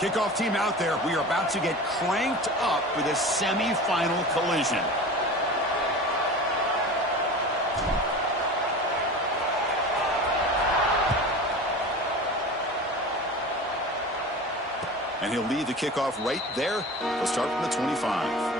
Kickoff team out there. We are about to get cranked up for this semifinal collision. And he'll lead the kickoff right there. He'll start from the 25.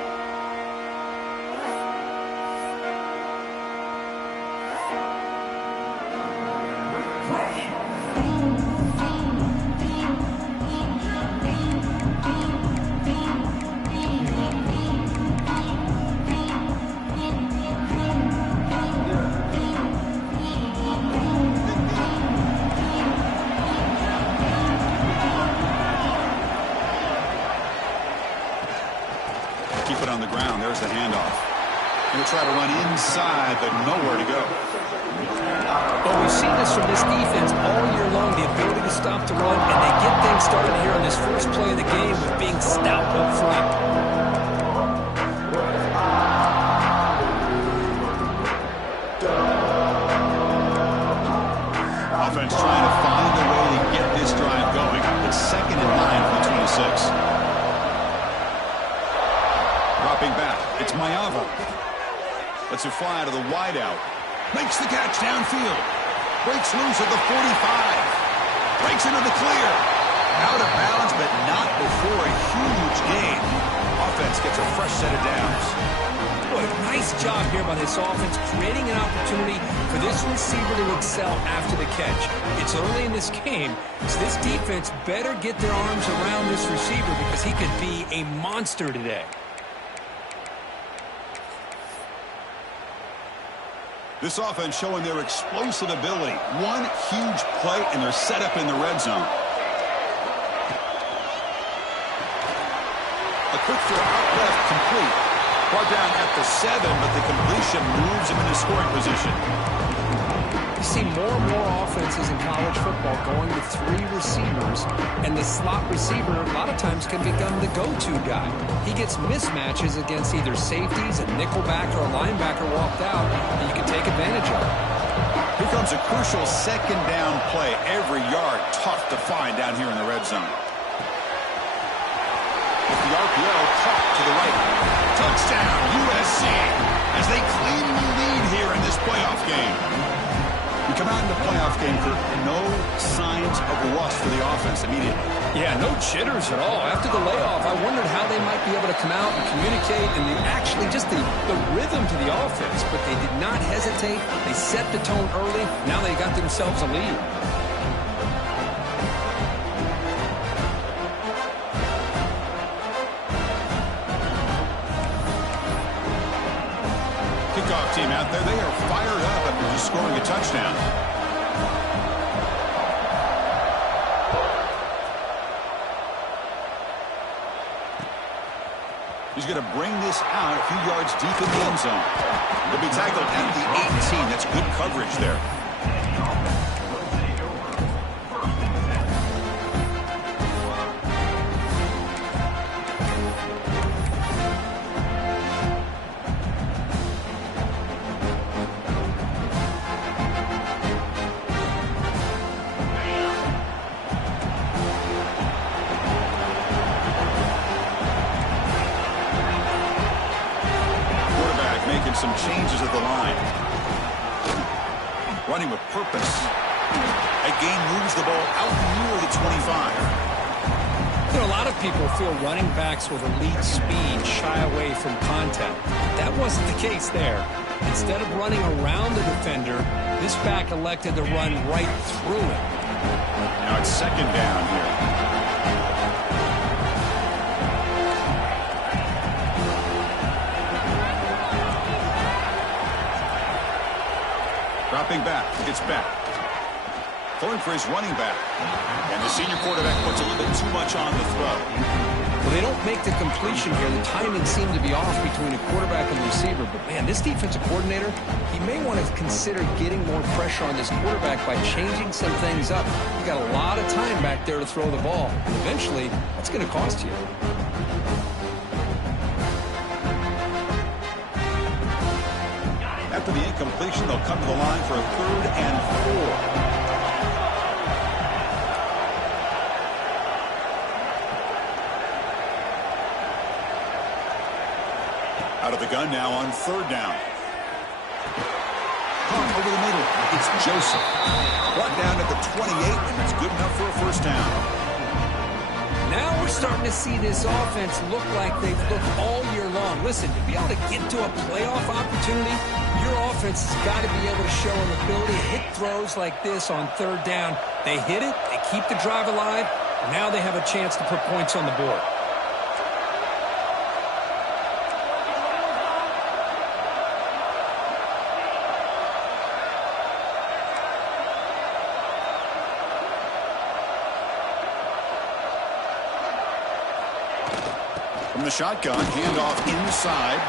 Keep it on the ground. There's the handoff. He'll try to run inside, but nowhere to go. Well, we've seen this from this defense all year long, the ability to stop the run, and they get things started here on this first play of the game with being stout up front. Offense trying to find a way to get this drive going. It's 2nd and 9 from the 26. Dropping back. It's Mayava. Lets it fly to the wideout. Makes the catch downfield. Breaks loose at the 45. Breaks into the clear. Out of bounds, but not before a huge gain. Offense gets a fresh set of downs. Boy, nice job here by this offense, creating an opportunity for this receiver to excel after the catch. It's early in this game, so this defense better get their arms around this receiver because he could be a monster today. This offense showing their explosive ability. One huge play, and they're set up in the red zone. A quick throw out left, complete. Brought down at the 7, but the completion moves him into scoring position. You see more and more offenses in college football going with 3 receivers, and the slot receiver a lot of times can become the go-to guy. He gets mismatches against either safeties, a nickelback, or a linebacker walked out, and you can take advantage of it. Here comes a crucial 2nd down play. Every yard tough to find down here in the red zone. With the RPO caught to the right. Touchdown, USC, as they cleanly lead here in this playoff game. We come out in the playoff game, Kirk, no signs of rust for the offense immediately. Yeah, no jitters at all. After the layoff, I wondered how they might be able to come out and communicate and actually just the rhythm to the offense. But they did not hesitate. They set the tone early. Now they got themselves a lead. Kickoff team out there, they are fired up after just scoring a touchdown. He's going to bring this out a few yards deep in the end zone. He'll be tackled at the 18. That's good coverage there. Some changes at the line. Running with purpose. A gain moves the ball out near the 25. You know, a lot of people feel running backs with elite speed shy away from contact. That wasn't the case there. Instead of running around the defender, this back elected to run right through it. Now it's 2nd down here. Dropping back, gets back. Going for his running back. And the senior quarterback puts a little bit too much on the throw. Well, they don't make the completion here. The timing seemed to be off between the quarterback and the receiver. But, man, this defensive coordinator, he may want to consider getting more pressure on this quarterback by changing some things up. You got a lot of time back there to throw the ball. And eventually, that's going to cost you. After the incompletion, they'll come to the line for a 3rd and 4. Out of the gun now on third down. Caught over the middle. It's Joseph. Brought down at the 28, and that's good enough for a first down. Now we're starting to see this offense look like they've looked all year long. Listen, to be able to get to a playoff opportunity, your offense has got to be able to show an ability to hit throws like this on third down. They hit it, they keep the drive alive, and now they have a chance to put points on the board. From the shotgun, handoff inside.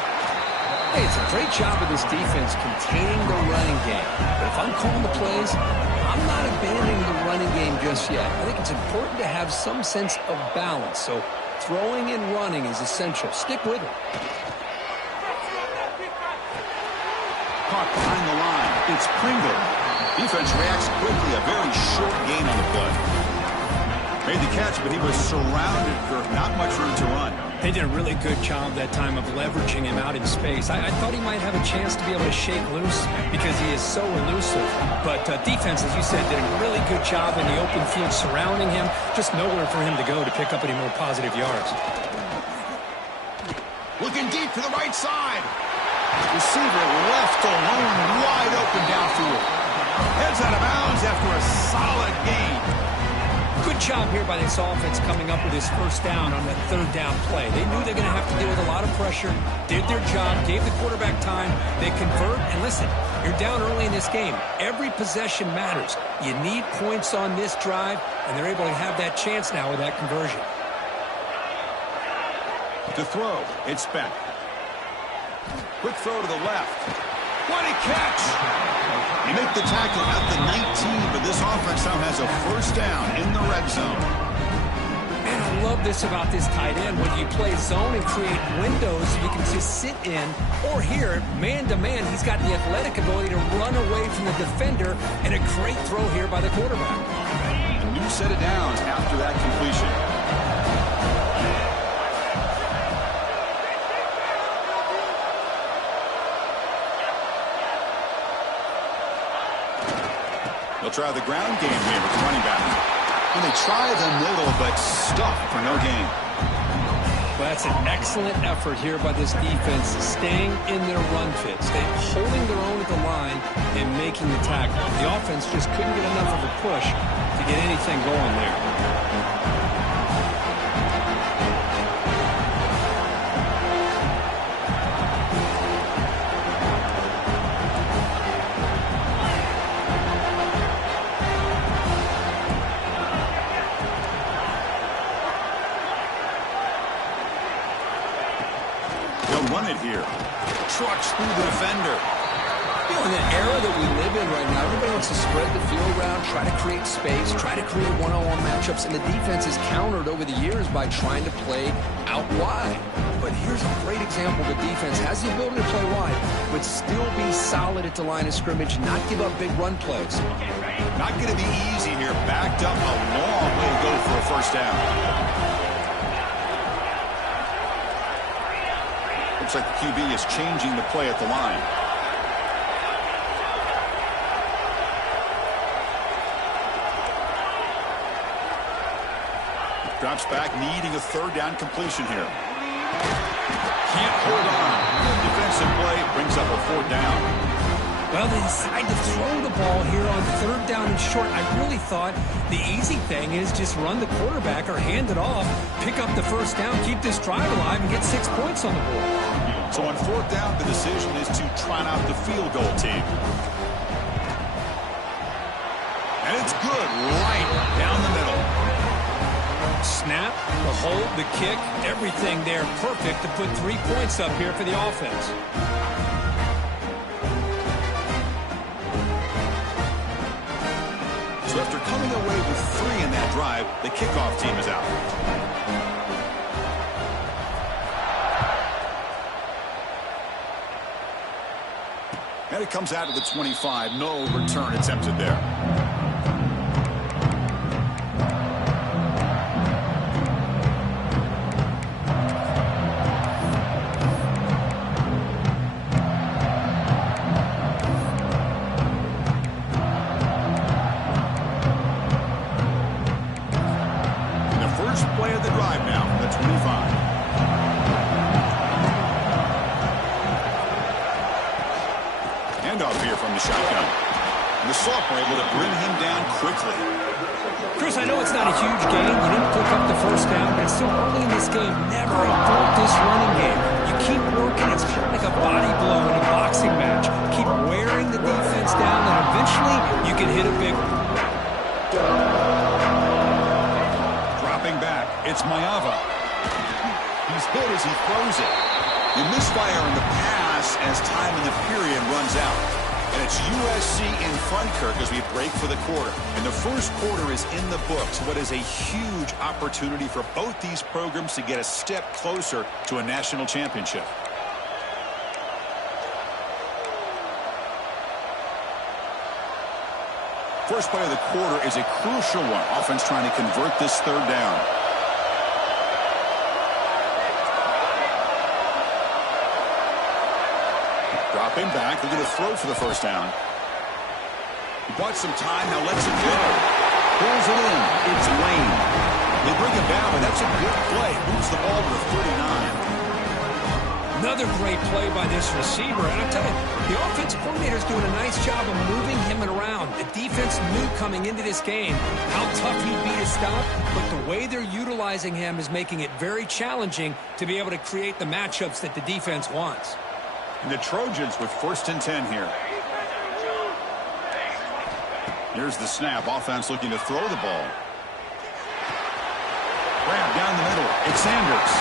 Hey, it's a great job of this defense containing the running game. But if I'm calling the plays, I'm not abandoning the running game just yet. I think it's important to have some sense of balance. So throwing and running is essential. Stick with it. Caught behind the line. It's Pringle. Defense reacts quickly. A very short gain on the play. Made the catch, but he was surrounded for not much room to run. They did a really good job that time of leveraging him out in space. I thought he might have a chance to be able to shake loose because he is so elusive. But defense, as you said, did a really good job in the open field surrounding him. Just nowhere for him to go to pick up any more positive yards. Looking deep to the right side. Receiver left alone, wide open downfield. Heads out of bounds after a solid gain. Good job here by this offense coming up with his first down on that third down play. They knew they're going to have to deal with a lot of pressure, did their job, gave the quarterback time, they convert, and listen, you're down early in this game. Every possession matters. You need points on this drive, and they're able to have that chance now with that conversion. To throw, it's Beck. Quick throw to the left. What a catch! He made the tackle at the 19, but this offense now has a first down in the red zone. And I love this about this tight end. When you play zone and create windows you can just sit in, or here, man-to-man, he's got the athletic ability to run away from the defender, and a great throw here by the quarterback. A new set of downs after that completion. They'll try the ground game here with the running back. And they try the middle, but stuck for no gain. Well, that's an excellent effort here by this defense, staying in their run fits, holding their own at the line and making the tackle. The offense just couldn't get enough of a push to get anything going there. Run it here. Trucks through the defender. You know, in the era that we live in right now, everybody wants to spread the field around, try to create space, try to create one-on-one matchups, and the defense is countered over the years by trying to play out wide. But here's a great example. The defense has the ability to play wide, but still be solid at the line of scrimmage, not give up big run plays. Not going to be easy here. Backed up a long way to go for a first down. Looks like the QB is changing the play at the line. Drops back, needing a third down completion here. Can't hold on. Good defensive play, brings up a fourth down. Well, they decide to throw the ball here on third down and short. I really thought the easy thing is just run the quarterback or hand it off, pick up the first down, keep this drive alive, and get 6 points on the board. So on fourth down, the decision is to trot out the field goal team. And it's good right down the middle. Snap, the hold, the kick, everything there perfect to put 3 points up here for the offense. So after coming away with 3 in that drive, the kickoff team is out. And it comes out of the 25. No return attempted there. The sophomore able to bring him down quickly. Chris, I know it's not a huge gain. You didn't pick up the first down, but it's still early in this game. Never abort this running game. You keep working. It's kind of like a body blow in a boxing match. Keep wearing the defense down, and eventually you can hit a big one. Dropping back, it's Mayava. He's hit as he throws it. You misfire in the pass as time in the period runs out. And it's USC in front, Kirk, as we break for the quarter. And the first quarter is in the books. What is a huge opportunity for both these programs to get a step closer to a national championship. First play of the quarter is a crucial one. Offense trying to convert this third down. Dropping back, they're going to throw for the first down. He bought some time, now lets it go. Pulls it in. It's Lane. They bring him down, but that's a good play. Moves the ball to the 39. Another great play by this receiver. And I'll tell you, the offensive coordinator's doing a nice job of moving him around. The defense knew coming into this game how tough he'd be to stop, but the way they're utilizing him is making it very challenging to be able to create the matchups that the defense wants. And the Trojans with 1st and 10 here. Here's the snap. Offense looking to throw the ball. Grab down the middle. It's Sanders.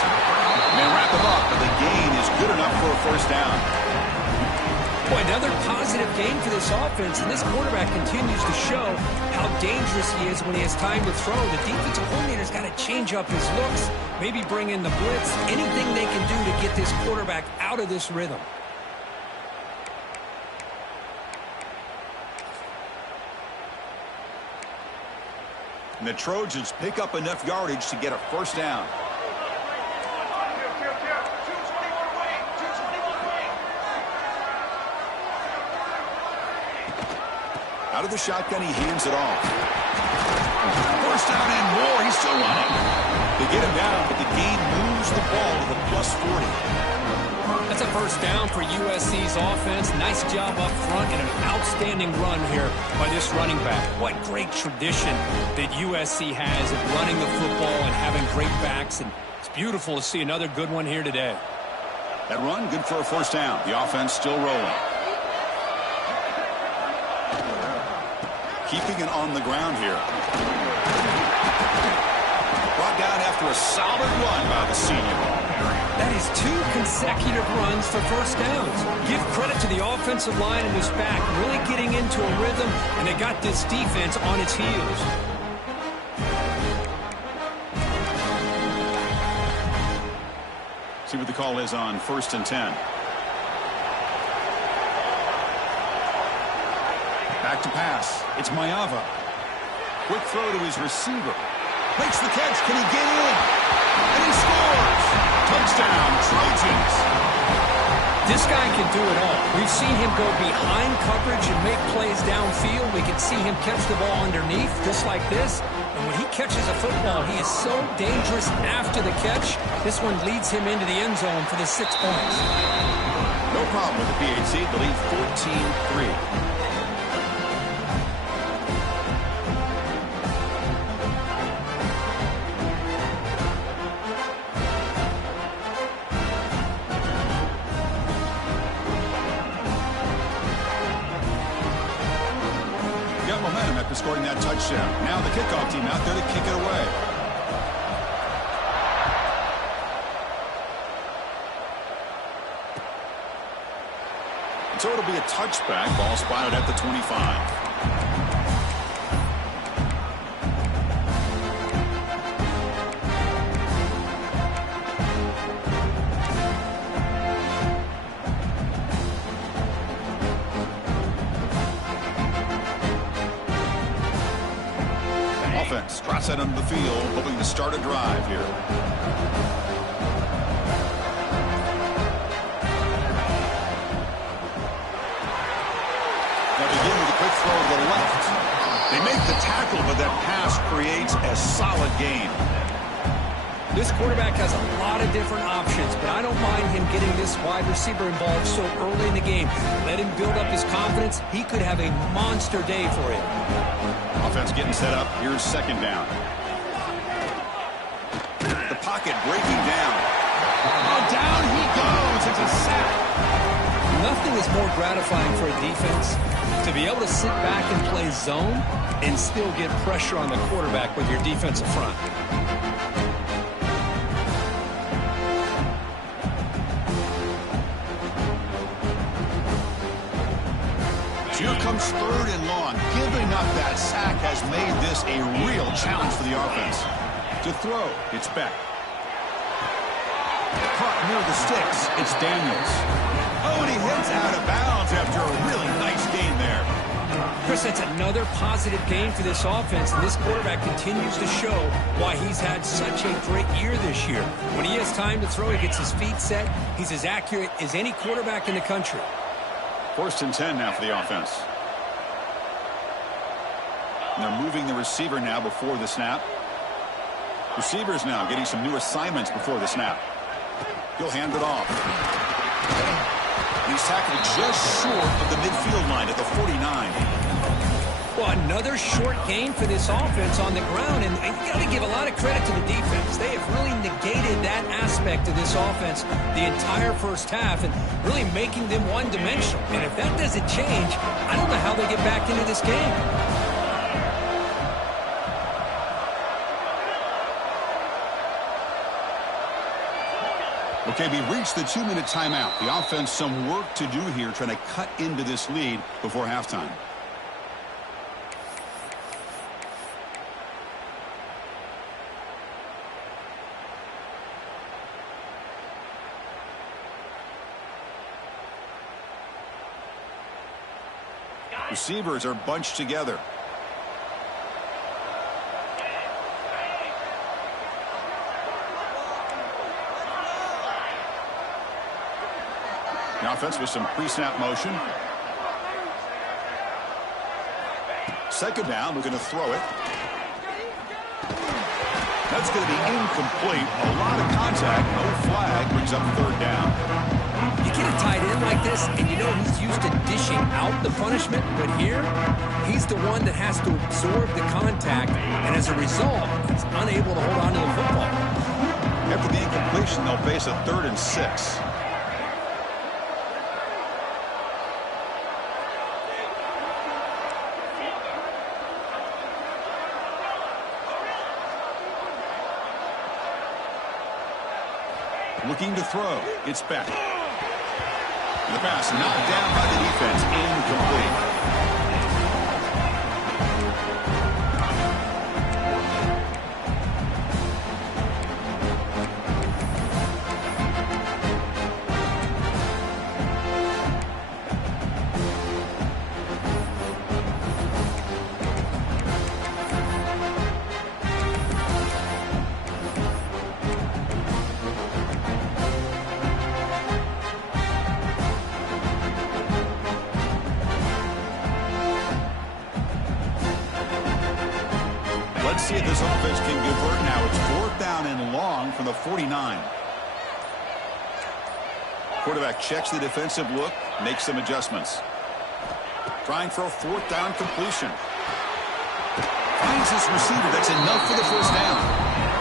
They wrap him up, but the gain is good enough for a first down. Boy, another positive gain for this offense, and this quarterback continues to show how dangerous he is when he has time to throw. The defensive coordinator's got to change up his looks, maybe bring in the blitz, anything they can do to get this quarterback out of this rhythm. And the Trojans pick up enough yardage to get a first down. Out of the shotgun, he hands it off. First down and more. He's still running. They get him down, but the gain moves the ball to the +40. That's a first down for USC's offense. Nice job up front and an outstanding run here by this running back. What great tradition that USC has of running the football and having great backs. And it's beautiful to see another good one here today. That run, good for a first down. The offense still rolling. Keeping it on the ground here. Brought down after a solid run by the senior. That is 2 consecutive runs for first downs. Give credit to the offensive line and his back, really getting into a rhythm, and they got this defense on its heels. See what the call is on 1st and 10. Back to pass. It's Mayava. Quick throw to his receiver. Makes the catch. Can he get in? And he scores! Touchdown, Trojans. This guy can do it all. We've seen him go behind coverage and make plays downfield. We can see him catch the ball underneath, just like this. And when he catches a football, he is so dangerous after the catch. This one leads him into the end zone for the 6 points. No problem with the PHC. The lead 14-3. Momentum after scoring that touchdown. Now the kickoff team out there to kick it away. And so it'll be a touchback. Ball spotted at the 25. Cross that onto the field, hoping to start a drive here. Now begin with a quick throw to the left. They make the tackle, but that pass creates a solid gain. This quarterback has a lot of different options, but I don't mind him getting this wide receiver involved so early in the game. Let him build up his confidence. He could have a monster day for him. Offense getting set up. Here's second down. The pocket breaking down. Oh, down he goes. It's a sack. Nothing is more gratifying for a defense to be able to sit back and play zone and still get pressure on the quarterback with your defensive front. Here comes third and long. Giving up that sack has made this a real challenge for the offense. To throw, it's Beck. Caught near the sticks, it's Daniels. Oh, and he hits out of bounds after a really nice gain there. Chris, that's another positive game for this offense, and this quarterback continues to show why he's had such a great year this year. When he has time to throw, he gets his feet set. He's as accurate as any quarterback in the country. 1st and 10 now for the offense. And they're moving the receiver now before the snap. Receivers now getting some new assignments before the snap. He'll hand it off. He's tackled just short of the midfield line at the 49. Well, another short gain for this offense on the ground, and you got to give a lot of credit to the defense. They have really negated that aspect of this offense the entire first half and really making them one-dimensional. And if that doesn't change, I don't know how they get back into this game. Okay, we reached the 2-minute timeout. The offense some work to do here trying to cut into this lead before halftime. Receivers are bunched together. The offense with some pre-snap motion. Second down, we're going to throw it. That's going to be incomplete. A lot of contact. No flag. Brings up third down. You get a tight end like this, and you know he's used to dishing out the punishment, but here, he's the one that has to absorb the contact, and as a result, he's unable to hold on to the football. After the incompletion, they'll face a 3rd and 6. Looking to throw. It's back. The pass knocked down by the defense. Incomplete. Let's see if this offense can convert now. It's 4th down and long from the 49. Quarterback checks the defensive look, makes some adjustments. Trying for a 4th down completion. Finds his receiver. That's enough for the first down.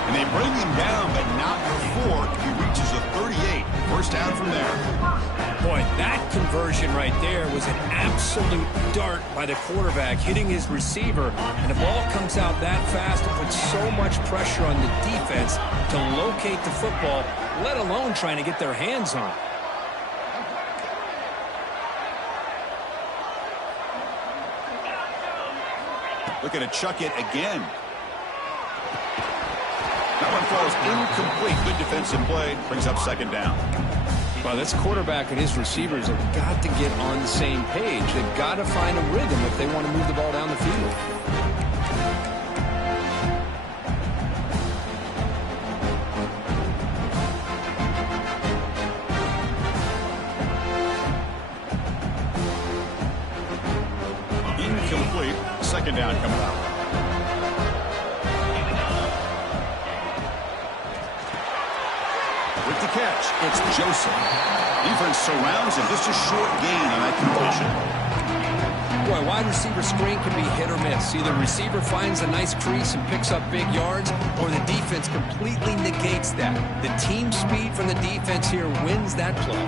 And they bring him down, but not before he reaches the 38. First down from there. Boy, that conversion right there was an absolute dart by the quarterback, hitting his receiver, and the ball comes out that fast to put so much pressure on the defense to locate the football, let alone trying to get their hands on it. Looking to chuck it again. That one falls incomplete. Good defensive play. Brings up second down. Well, this quarterback and his receivers have got to get on the same page. They've got to find a rhythm if they want to move the ball down the field. Incomplete. Second down coming up. It's Joseph. Defense surrounds him. Just a short gain on that completion. Boy, wide receiver screen can be hit or miss. Either receiver finds a nice crease and picks up big yards, or the defense completely negates that. The team speed from the defense here wins that play.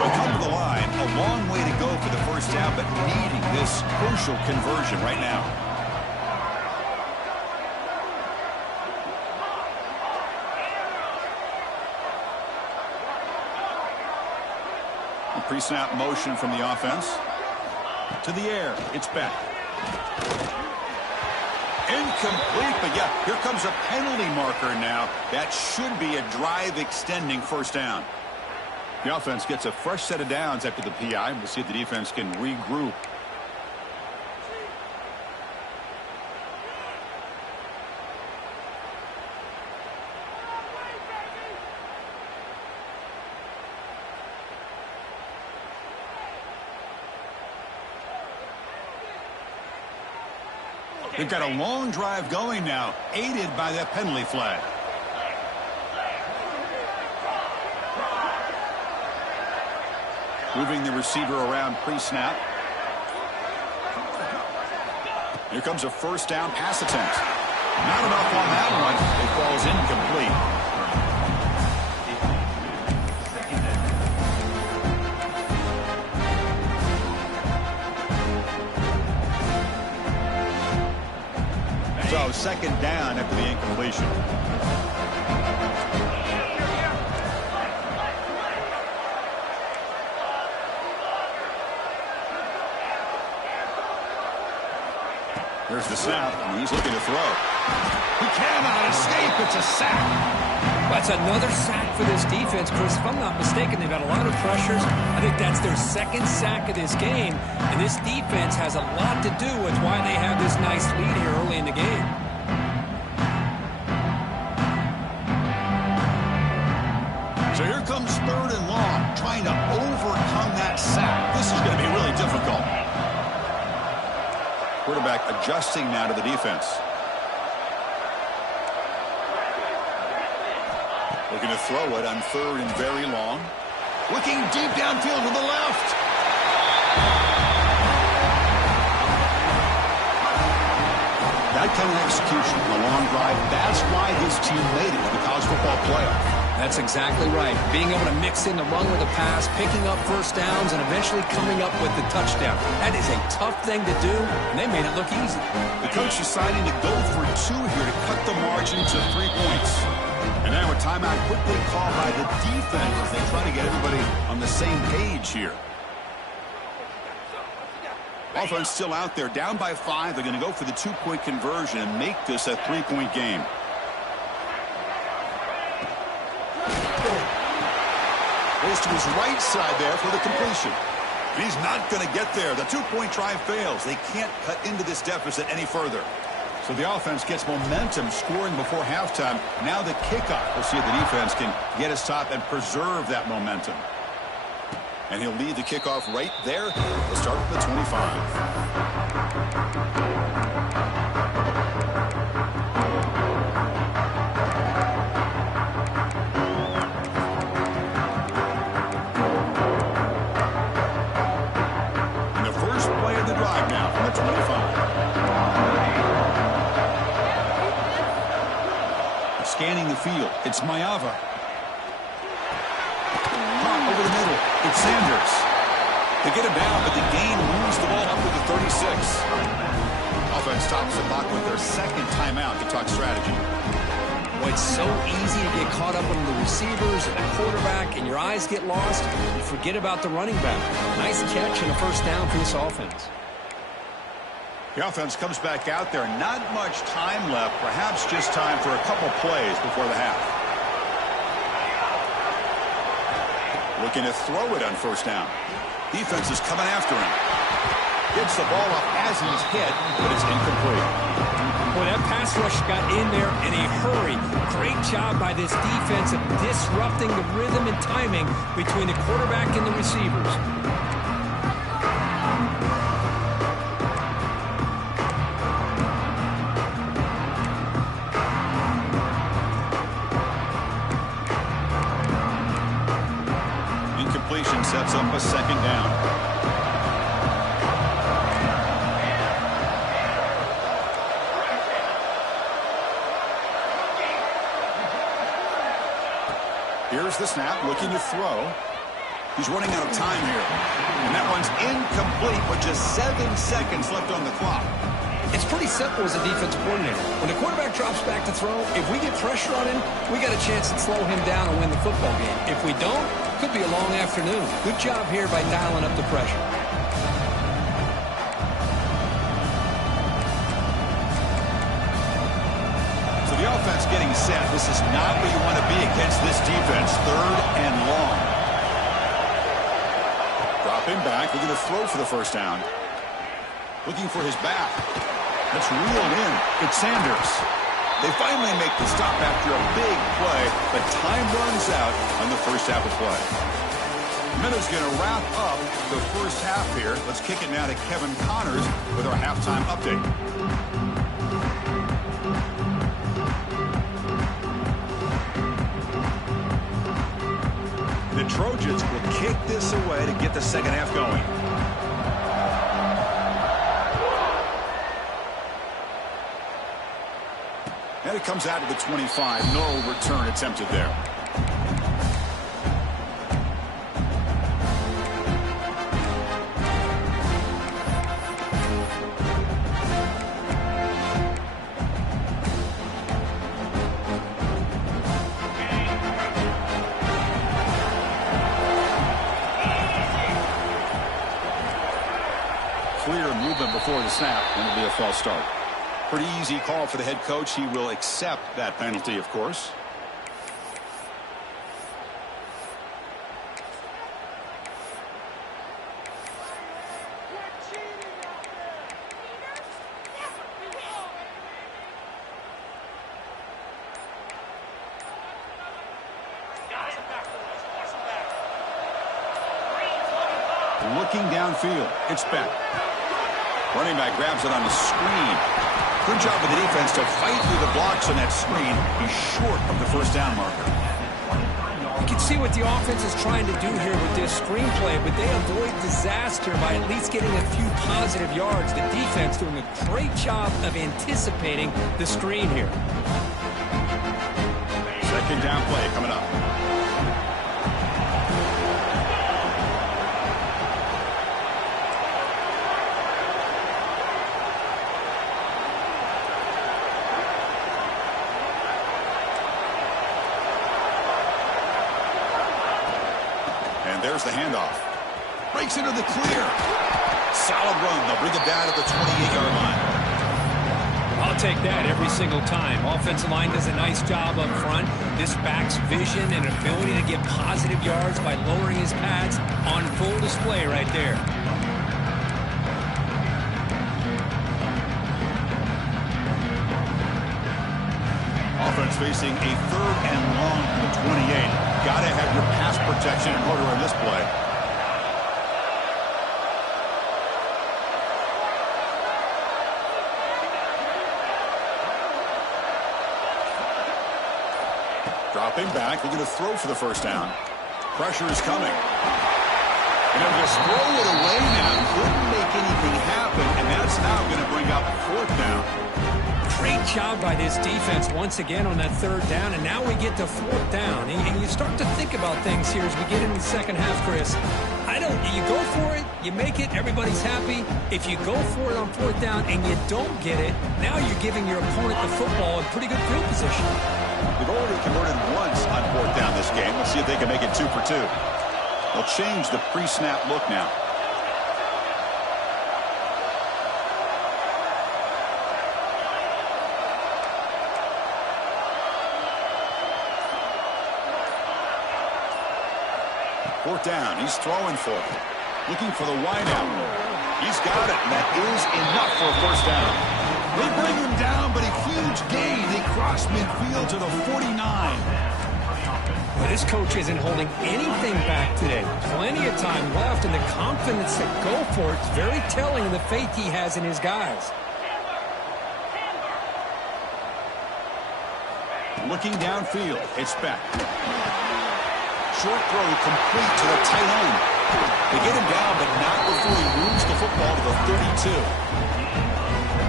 They come to the line. A long way to go for the first down, but needing this crucial conversion right now. Pre-snap motion from the offense. To the air. It's back. Incomplete, but yeah, here comes a penalty marker now. That should be a drive-extending first down. The offense gets a fresh set of downs after the PI. We'll see if the defense can regroup. They've got a long drive going now, aided by that penalty flag. Moving the receiver around pre-snap. Here comes a first down pass attempt. Not enough on that one. It falls incomplete. So second down after the incompletion. There's the snap, and he's looking to throw. He cannot escape. It's a sack. That's another sack for this defense, Chris. If I'm not mistaken, they've got a lot of pressures. I think that's their second sack of this game, and this defense has a lot to do with why they have this nice lead here early in the game. So here comes third and long, trying to overcome that sack. This is going to be really difficult. Quarterback adjusting now to the defense. Looking to throw it on third and very long. Looking deep downfield to the left. That kind of execution on a long drive, that's why this team made it to the college football playoff. That's exactly right. Being able to mix in the run with a pass, picking up first downs, and eventually coming up with the touchdown. That is a tough thing to do, and they made it look easy. The coach deciding to go for two here to cut the margin to 3 points. And now a timeout quickly called by the defense as they try to get everybody on the same page here. Offense still out there, down by 5. They're going to go for the 2-point conversion and make this a 3-point game. Goes to his right side there for the completion. He's not going to get there. The 2-point try fails. They can't cut into this deficit any further. So the offense gets momentum, scoring before halftime. Now the kickoff. We'll see if the defense can get a stop and preserve that momentum. And he'll lead the kickoff right there. We'll start at the 25. Scanning the field. It's Mayava. Over the middle. It's Sanders. They get him down, but the gain moves the ball up to the 36. Offense stops the clock with their second timeout to talk strategy. Boy, it's so easy to get caught up on the receivers and the quarterback, and your eyes get lost. You forget about the running back. Nice catch and a first down for this offense. The offense comes back out there. Not much time left. Perhaps just time for a couple plays before the half. Looking to throw it on first down. Defense is coming after him. Gets the ball up as he's hit, but it's incomplete. Boy, that pass rush got in there in a hurry. Great job by this defense of disrupting the rhythm and timing between the quarterback and the receivers. Here's the snap, looking to throw. He's running out of time here. And that one's incomplete with just 7 seconds left on the clock. It's pretty simple as a defensive coordinator. When the quarterback drops back to throw, if we get pressure on him, we got a chance to slow him down and win the football game. If we don't, could be a long afternoon. Good job here by dialing up the pressure. So the offense getting set. This is not where you want to be against this defense. 3rd and long. Dropping back, looking to throw for the first down. Looking for his back. That's reeled in. It's Sanders. They finally make the stop after a big play, but time runs out on the first half of play. Minute's going to wrap up the first half here. Let's kick it now to Kevin Connors with our halftime update. The Trojans will kick this away to get the second half going. And it comes out to the 25. No return attempted there. Clear movement before the snap, and it'll be a false start. Pretty easy call for the head coach. He will accept that penalty, of course. Looking downfield. It's back. Running back grabs it on the screen. Good job of the defense to fight through the blocks on that screen. He's short of the first down marker. You can see what the offense is trying to do here with this screenplay, but they avoid disaster by at least getting a few positive yards. The defense doing a great job of anticipating the screen here. Second down play coming up. There's the handoff. Breaks into the clear. Solid run. They'll bring it down at the 28-yard line. I'll take that every single time. Offensive line does a nice job up front. This back's vision and ability to get positive yards by lowering his pads on full display right there. Offense facing a 3rd and long from the 28. Got to have your pass protection in order on this play. Dropping back, looking to throw for the first down. Pressure is coming. And they'll just throw it away now. Couldn't make anything happen, and that's now going to bring up 4th down. Great job by this defense once again on that 3rd down, and now we get to 4th down. And you start to think about things here as we get into the second half, Chris. You go for it, you make it, everybody's happy. If you go for it on 4th down and you don't get it, now you're giving your opponent the football in pretty good field position. They've already converted once on 4th down this game. Let's see if they can make it 2 for 2. They'll change the pre-snap look now. Fourth down. He's throwing for it. Looking for the wideout. He's got it, and that is enough for a first down. They bring him down, but a huge gain. They cross midfield to the 49. But this coach isn't holding anything back today. Plenty of time left, and the confidence to go for it is very telling of the faith he has in his guys. Looking downfield. It's back. Short throw complete to the tight end. They get him down, but not before he moves the football to the 32.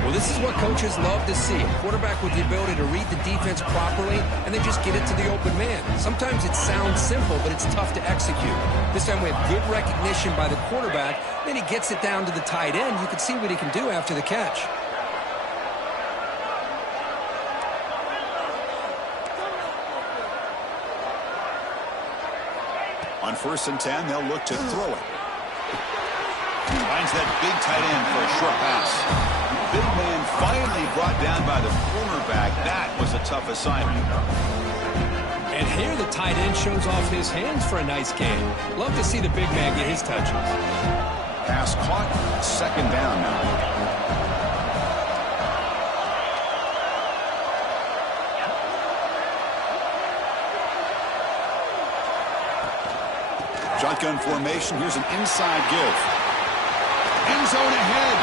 Well, this is what coaches love to see. A quarterback with the ability to read the defense properly and then just get it to the open man. Sometimes it sounds simple, but it's tough to execute. This time we have good recognition by the quarterback. Then he gets it down to the tight end. You can see what he can do after the catch. On 1st and 10, they'll look to throw it. Finds that big tight end for a short pass. Big man finally brought down by the cornerback. That was a tough assignment. And here the tight end shows off his hands for a nice gain. Love to see the big man get his touches. Pass caught. 2nd down now. Shotgun formation. Here's an inside give. End zone ahead.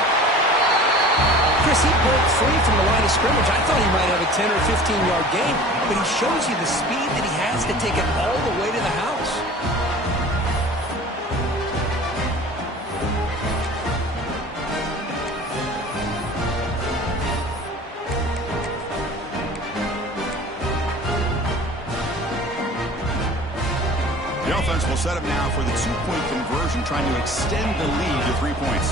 Chris, he broke free from the line of scrimmage. I thought he might have a 10 or 15-yard gain, but he shows you the speed that he has to take it all the way to the house. The offense will set up now for the 2-point conversion, trying to extend the lead to 3 points.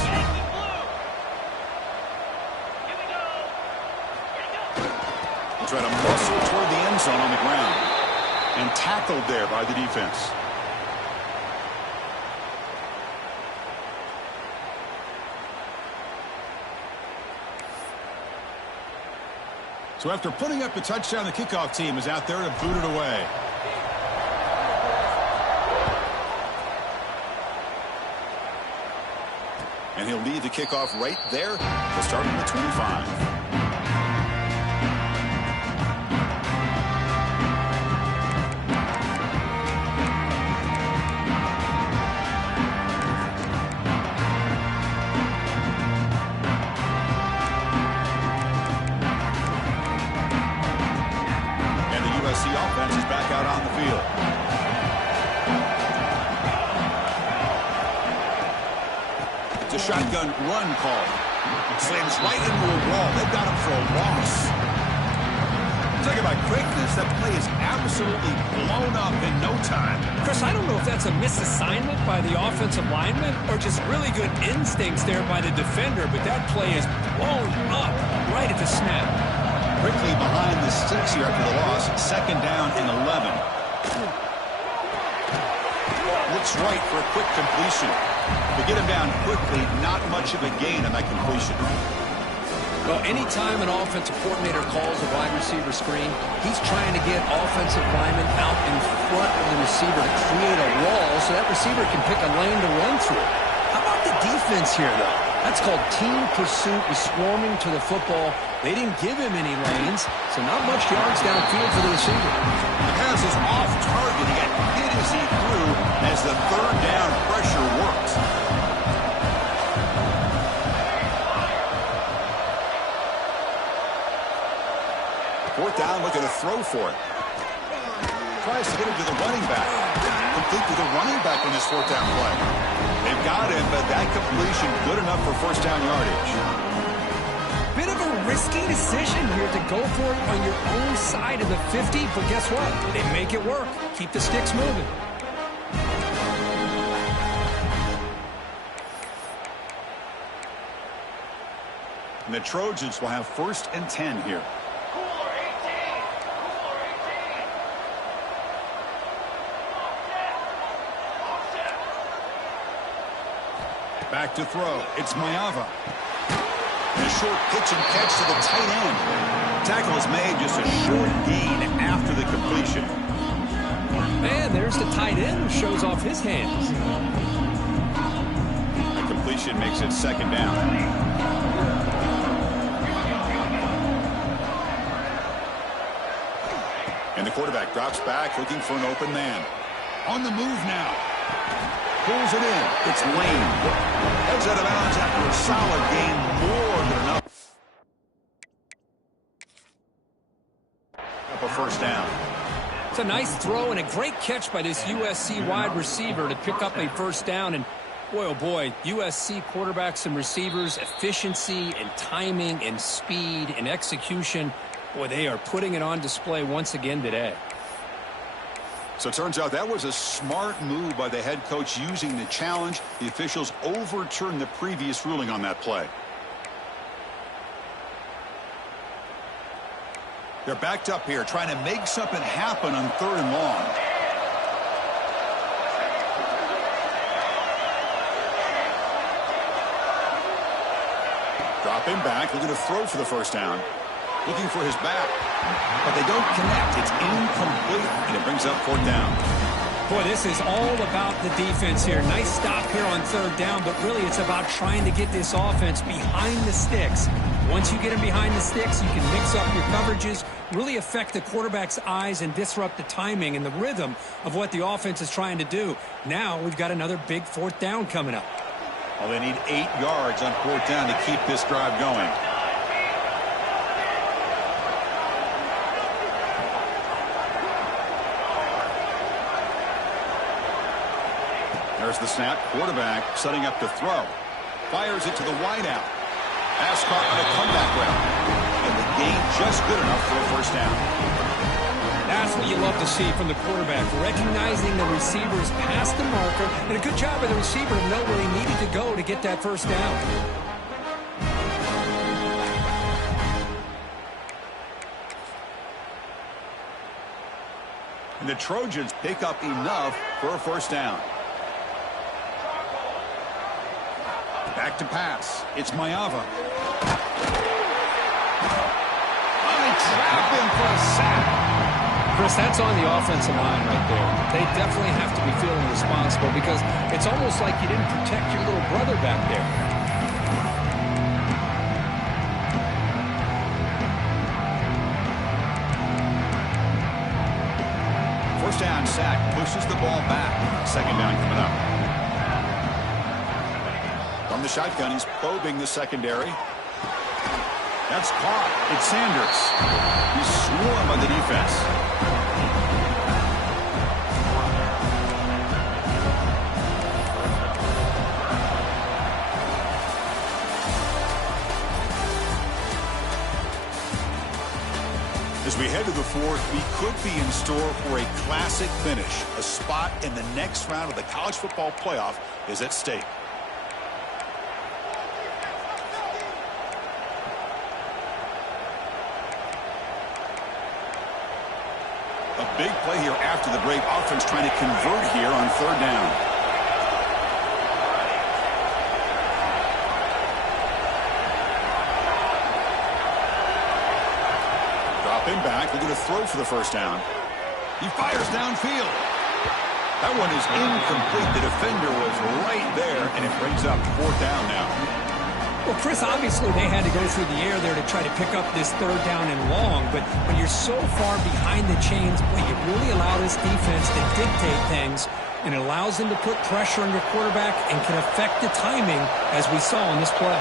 We'll try to muscle toward the end zone on the ground. And tackled there by the defense. So after putting up the touchdown, the kickoff team is out there to boot it away. And he'll lead the kickoff right there. He'll start on the 25. And the USC offense is back out on the field. It's a shotgun run call. Slams right into a wall. They've got him for a loss. Talk about quickness. That play is absolutely blown up in no time. Chris, I don't know if that's a misassignment by the offensive lineman or just really good instincts there by the defender, but that play is blown up right at the snap. Quickly behind the sticks here after the loss. 2nd down and 11. Looks right for a quick completion. To get him down quickly, not much of a gain on that completion. Well, anytime an offensive coordinator calls a wide receiver screen, he's trying to get offensive linemen out in front of the receiver to create a wall so that receiver can pick a lane to run through. How about the defense here, though? That's called team pursuit with swarming to the football. They didn't give him any lanes, so not much yards downfield for the receiver. The pass is off target. He got hit as he threw as the 3rd down pressure worked. Fourth down, looking to throw for it. Tries to get him to the running back. Complete to the running back on this 4th down play. They've got him, but that completion good enough for 1st down yardage. Bit of a risky decision here to go for it on your own side of the 50, but guess what? They make it work. Keep the sticks moving. And the Trojans will have 1st and 10 here. Back to throw. It's Mayava. And a short pitch and catch to the tight end. Tackle is made, just a short gain after the completion. Man, there's the tight end who shows off his hands. The completion makes it 2nd down. And the quarterback drops back, looking for an open man. On the move now. Pulls it in. It's Lane. Heads out of bounds after a solid gain. More than enough. Up a 1st down. It's a nice throw and a great catch by this USC wide receiver to pick up a 1st down. And Boy, oh boy, USC quarterbacks and receivers, efficiency and timing and speed and execution. Boy, they are putting it on display once again today. So it turns out that was a smart move by the head coach using the challenge. The officials overturned the previous ruling on that play. They're backed up here trying to make something happen on 3rd and long. Dropping back, looking to throw for the first down. Looking for his back. But they don't connect. It's incomplete, and it brings up 4th down. Boy, this is all about the defense here. Nice stop here on 3rd down, but really it's about trying to get this offense behind the sticks. Once you get them behind the sticks, you can mix up your coverages, really affect the quarterback's eyes and disrupt the timing and the rhythm of what the offense is trying to do. Now we've got another big 4th down coming up. Well, they need 8 yards on 4th down to keep this drive going. There's the snap. Quarterback setting up to throw. Fires it to the wideout. Pass caught on a comeback route. And the gain just good enough for a 1st down. That's what you love to see from the quarterback, recognizing the receiver's past the marker, and a good job by the receiver to know where he needed to go to get that 1st down. And the Trojans pick up enough for a 1st down. Back to pass. It's Mayava. Oh, they trap him for a sack. Chris, that's on the offensive line right there. They definitely have to be feeling responsible because it's almost like you didn't protect your little brother back there. First down sack pushes the ball back. 2nd down coming up. From the shotgun, he's probing the secondary. That's caught. It's Sanders. He's swarmed by the defense. As we head to the 4th, we could be in store for a classic finish. A spot in the next round of the college football playoff is at stake. A big play here after the break. Offense trying to convert here on 3rd down. Dropping back, looking to throw for the 1st down. He fires downfield. That one is incomplete. The defender was right there, and it brings up 4th down now. Well, Chris, obviously they had to go through the air there to try to pick up this 3rd down and long, but when you're so far behind the chains, boy, you really allow this defense to dictate things, and it allows them to put pressure on your quarterback and can affect the timing, as we saw in this play.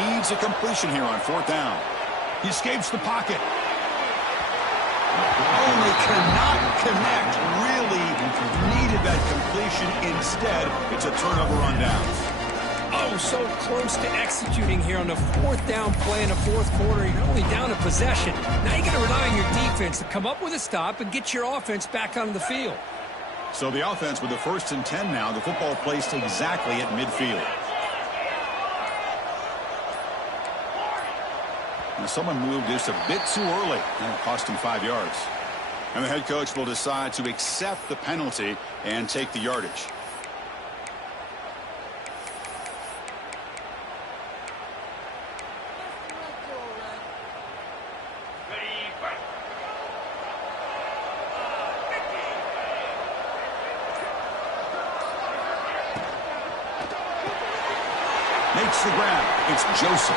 Needs a completion here on 4th down. He escapes the pocket. Oh, they cannot connect. Really needed that completion. Instead, it's a turnover on downs. Oh, so close to executing here on the 4th down play in the 4th quarter. You're only down a possession. Now you got to rely on your defense to come up with a stop and get your offense back on the field. So the offense with the 1st and 10 now. The football placed exactly at midfield. Now someone moved just a bit too early, and it cost him 5 yards. And the head coach will decide to accept the penalty and take the yardage. Makes the grab. It's Joseph.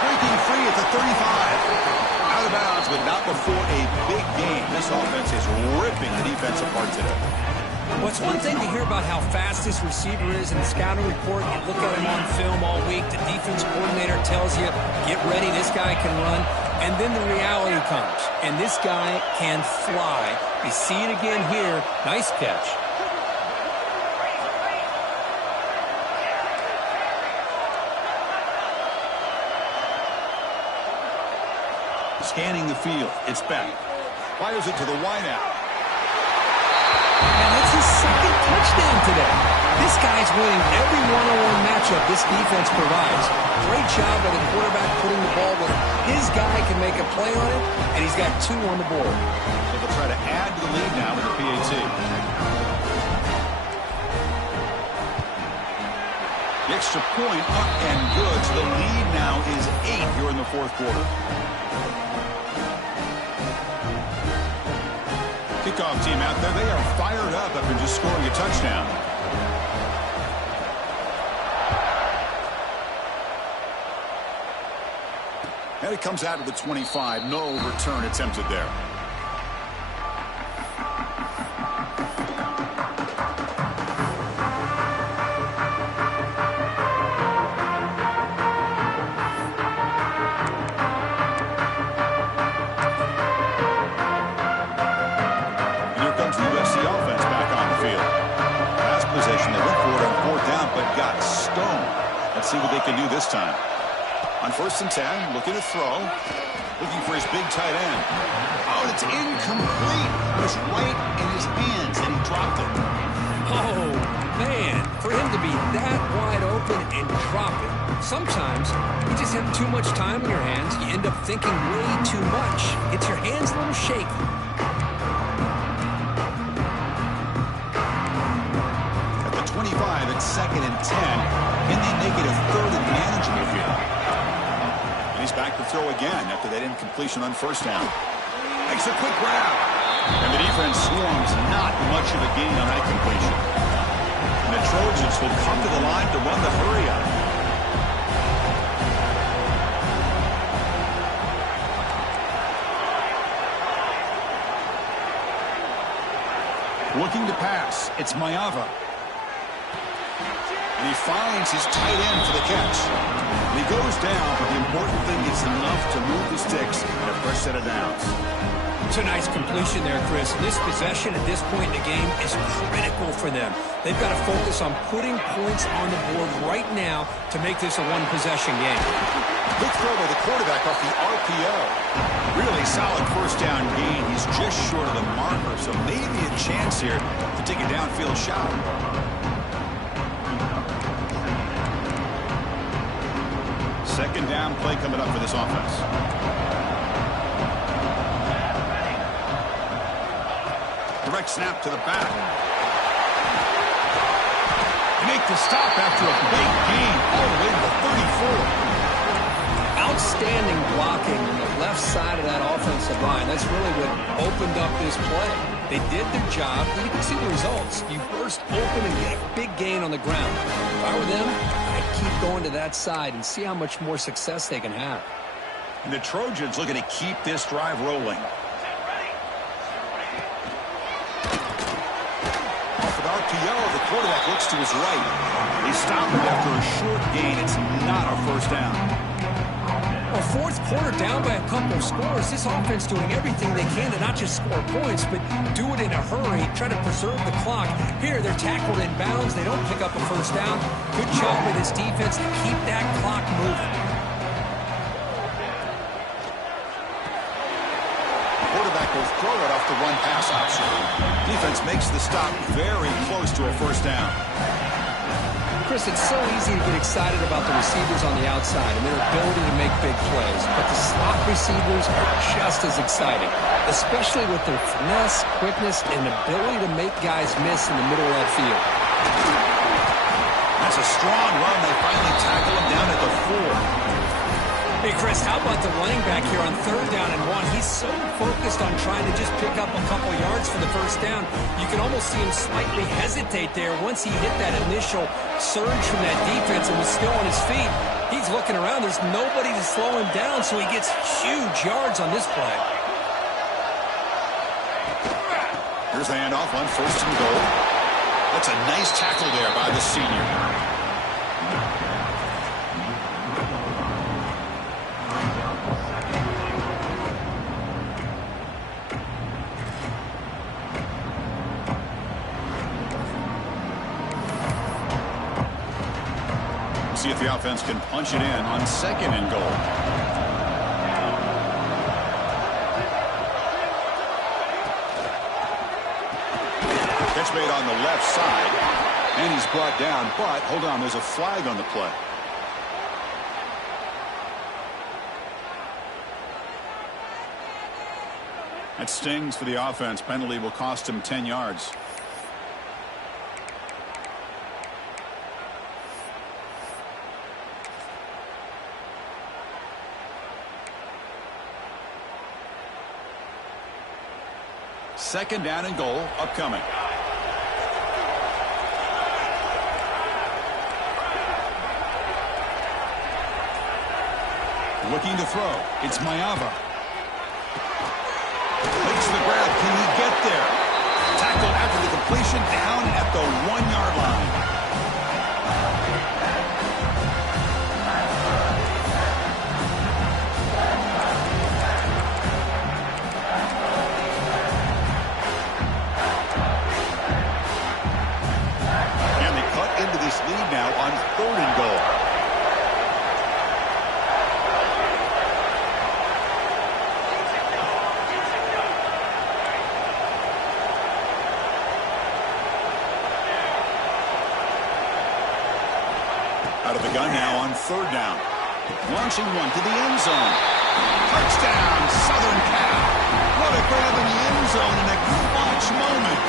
Breaking free at the 35. Out of bounds, but not before a big game. This offense is ripping the defense apart today. Well, it's one thing to hear about how fast this receiver is in the scouting report. You look at him on film all week. The defense coordinator tells you, get ready, this guy can run. And then the reality comes, and this guy can fly. You see it again here. Nice catch. Scanning the field. It's back. Fires it to the wideout. And that's his second touchdown today. This guy's winning every one-on-one matchup this defense provides. Great job by the quarterback putting the ball where his guy can make a play on it, and he's got 2 on the board. So they'll try to add to the lead now with the PAT. The extra point up and good. So the lead now is 8 here in the fourth quarter. Kickoff team out there. They are fired up after just scoring a touchdown. And it comes out to the 25. No return attempted there. And here comes the Usc offense back on the field. Last possession, they went for it on 4th down, but got stoned. Let's see what they can do this time. On 1st and 10, looking to throw. Looking for his big tight end. Oh, and it's incomplete. It was right in his hands, and he dropped it. Oh, man, for him to be that wide open and drop it. Sometimes you just have too much time in your hands. You end up thinking way too much. Gets your hands a little shaky. At the 25, it's 2nd and 10. Can they make it a 3rd and manageable here? And he's back to throw again after that incompletion on 1st down. Makes a quick grab. And the defense swarms not much of a gain on that completion. And the Trojans will come to the line to run the hurry up. Looking to pass. It's Mayava. And he finds his tight end for the catch. And he goes down, but the important thing is enough to move the sticks and a fresh set of downs. It's a nice completion there, Chris. This possession at this point in the game is critical for them. They've got to focus on putting points on the board right now to make this a one-possession game. Good throw by the quarterback off the RPO. Really solid 1st down gain. He's just short of the marker, so maybe a chance here to take a downfield shot. 2nd down play coming up for this offense. Direct snap to the back. Make the stop after a big gain all the way to the 34. Outstanding blocking on the left side of that offensive line. That's really what opened up this play. They did their job, and you can see the results. You burst open and get a big gain on the ground. If I were them, I'd keep going to that side and see how much more success they can have. And the Trojans looking to keep this drive rolling. Off of RPO, the quarterback looks to his right. He stopped it after a short gain. It's not a 1st down. Well, 4th quarter down by a couple of scores. This offense doing everything they can to not just score points, but do it in a hurry, try to preserve the clock. Here, they're tackled in bounds. They don't pick up a 1st down. Good job by this defense to keep that clock moving. Quarterback will throw it off the run-pass option. Defense makes the stop very close to a 1st down. Chris, it's so easy to get excited about the receivers on the outside and their ability to make big plays, but the slot receivers are just as exciting, especially with their finesse, quickness, and ability to make guys miss in the middle of that field. That's a strong run. They finally tackle him down at the 4. Hey, Chris, how about the running back here on 3rd down and 1? He's so focused on trying to just pick up a couple yards for the 1st down. You can almost see him slightly hesitate there once he hit that initial surge from that defense and was still on his feet. He's looking around. There's nobody to slow him down, so he gets huge yards on this play. Here's the handoff on 1st and goal. That's a nice tackle there by the senior. see if the offense can punch it in on 2nd and goal. Catch made on the left side, and he's brought down, but hold on, there's a flag on the play. That stings for the offense. Penalty will cost him 10 yards. Second down and goal upcoming. Looking to throw. It's Mayava. Makes the grab. Can he get there? Tackle after the completion down at the 1-yard line. And they cut into this lead now on 3rd and goal. Out of the gun now on 3rd down. Launching one to the end zone. Touchdown, Southern Cal. What a grab in the end zone in a clutch moment.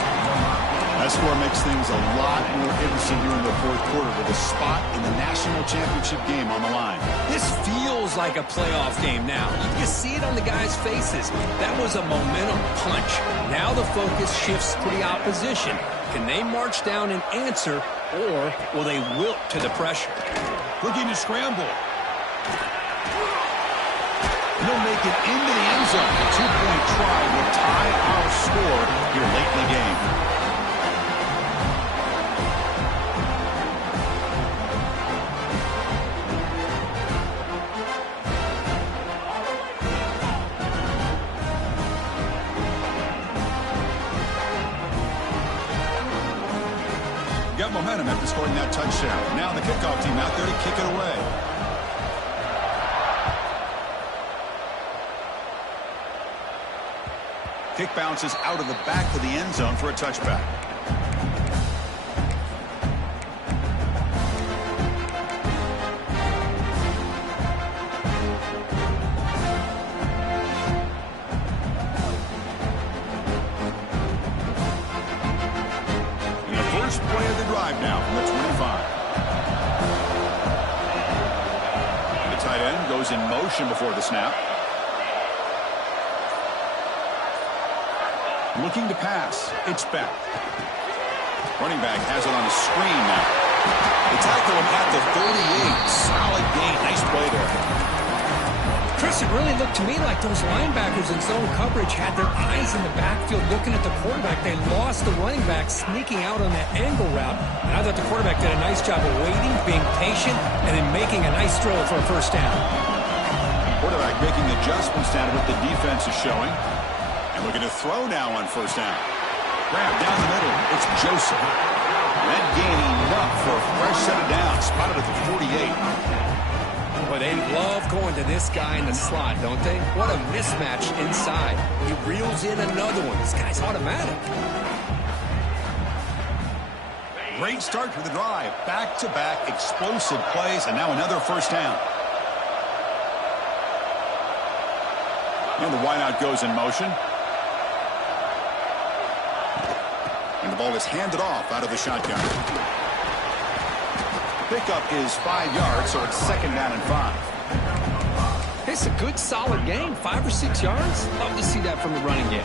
That score makes things a lot more interesting here in the 4th quarter with a spot in the national championship game on the line. This feels like a playoff game now. You can see it on the guys' faces. That was a momentum punch. Now the focus shifts to the opposition. Can they march down and answer, or will they wilt to the pressure? Looking to scramble. He'll make it into the end zone. The 2-point try will tie our score here late in the game. Got momentum after scoring that touchdown. Now the kickoff team out there to kick it away. Kick bounces out of the back of the end zone for a touchback. Play of the drive now from the 25. The tight end goes in motion before the snap. Looking to pass. It's Beck. Running back has it on the screen now. They tackle him at the 38. Solid gain. Nice play there. Chris, it really looked to me like those linebackers in zone coverage had their eyes in the backfield looking at the quarterback. They lost the running back sneaking out on that angle route. And I thought the quarterback did a nice job of waiting, being patient, and then making a nice throw for a first down. Quarterback making adjustments down to what the defense is showing. And looking to throw now on first down. Grab down the middle. It's Joseph. That gain enough for a fresh set of downs. Spotted at the 48. Boy, they love going to this guy in the slot, don't they? What a mismatch inside. He reels in another one. This guy's automatic. Great start for the drive. Back-to-back explosive plays, and now another first down. And the wideout goes in motion. And the ball is handed off out of the shotgun. Pickup is 5 yards, so it's 2nd down and 5. It's a good, solid game. 5 or 6 yards. Love to see that from the running game.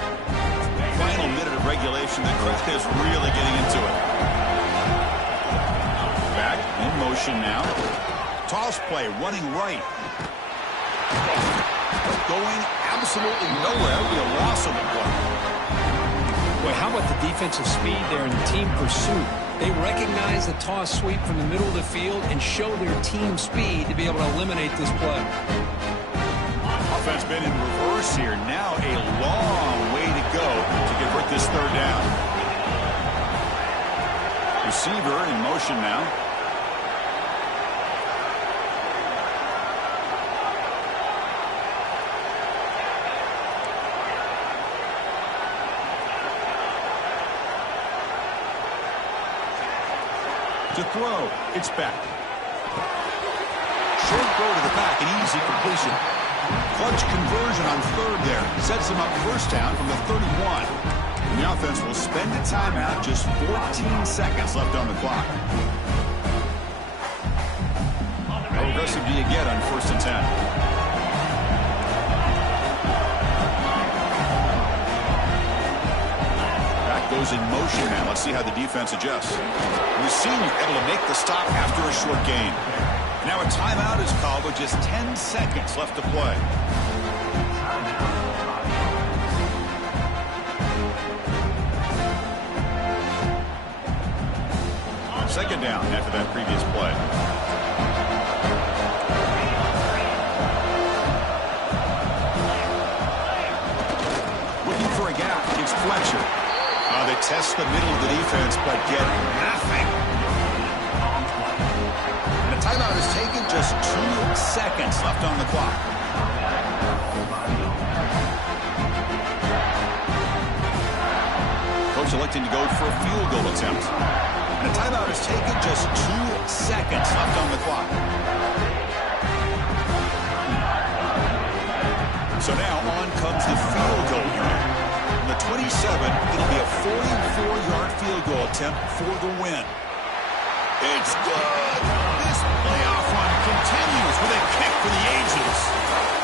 Final minute of regulation. The crowd is really getting into it. Back in motion now. Toss play, running right. Going absolutely nowhere. It'll be a loss on the play. Boy, how about the defensive speed there in the team pursuit? They recognize the toss sweep from the middle of the field and show their team speed to be able to eliminate this play. Offense been in reverse here. Now a long way to go to convert this 3rd down. Receiver in motion now. To throw, it's Beck. Short throw to the back, an easy completion. Clutch conversion on third there. Sets him up first down from the 31. And the offense will spend a timeout, just 14 seconds left on the clock. How aggressive do you get on 1st and 10? Back goes in motion now. Let's see how the defense adjusts. The senior able to make the stop after a short gain. Now a timeout is called with just 10 seconds left to play. Second down after that previous play. Looking for a gap. It's Fletcher. They test the middle of the defense, but get nothing. And a timeout is taken. Just 2 seconds left on the clock. Coach electing to go for a field goal attempt. And a timeout is taken. Just 2 seconds left on the clock. So now on comes the field goal unit. From the 27, it'll be a 44-yard field goal attempt for the win. It's good. This playoff run continues with a kick for the ages.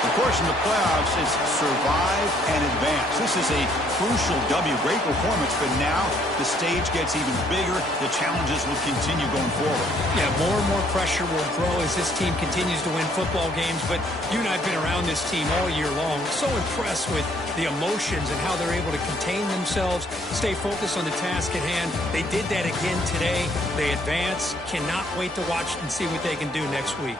Of course, in the playoffs, it's survive and advance. This is a crucial W. Great performance, but now the stage gets even bigger. The challenges will continue going forward. Yeah, more and more pressure will grow as this team continues to win football games, but you and I have been around this team all year long. So impressed with the emotions and how they're able to contain themselves, stay focused on the task at hand. They did that again today. They advance. Cannot wait to watch and see what they can do next week.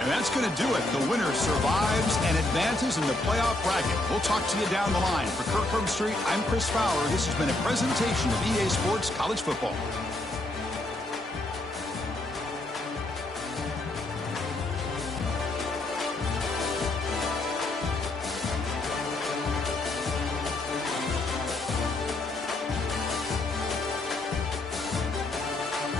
And that's going to do it. The winner survives and advances in the playoff bracket. We'll talk to you down the line. For Kirk Herbstreit, I'm Chris Fowler. This has been a presentation of EA Sports College Football.